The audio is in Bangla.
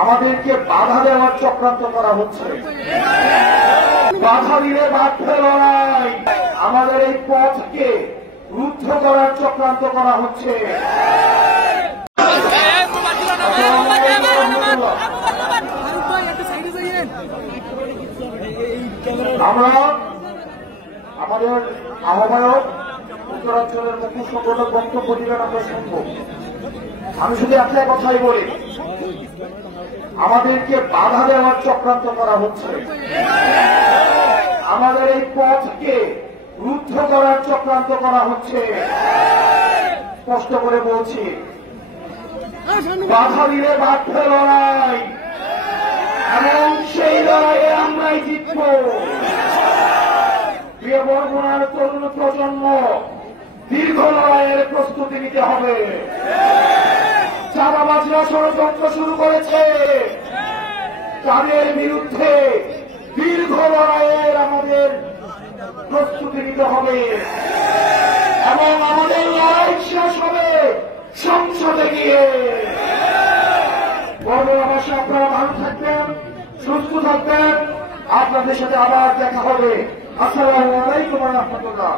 আমাদেরকে বাধা দেওয়ার চক্রান্ত করা হচ্ছে। বাধা দিলে বাধ্য লড়াই, আমাদের এই পথকে রুদ্ধ করার চক্রান্ত করা হচ্ছে। আমরা আমাদের আহ্বায়ক উত্তরাঞ্চলের মুখ্য সংগঠক বক্তব্য দিবেন, আমরা শুনব। আমি শুধু একটা কথাই বলি, আমাদেরকে বাধা দেওয়ার চক্রান্ত করা হচ্ছে। আমাদের এই পথকে রুদ্ধ করার চক্রান্ত করা হচ্ছে। স্পষ্ট করে বলছি, বাধা দিলে বাধ্য লড়াই, এবং সেই লড়াইয়ে আমরাই জিতব। প্রিয় বরগুনার তরুণ প্রজন্ম, দীর্ঘ লড়াইয়ের প্রস্তুতি নিতে হবে। চাঁদাবাজরা ষড়যন্ত্র শুরু করেছে, তাদের বিরুদ্ধে দীর্ঘ লড়াইয়ের আমাদের প্রস্তুতি নিতে হবে, এবং আমাদের লড়াই শেষ হবে সংসদে গিয়ে। বর্তমানে আপনারা ভালো থাকবেন, সুস্থ থাকবেন। আপনাদের সাথে আবার দেখা হবে। আসসালামু আলাইকুম ওয়া রাহমাতুল্লাহ।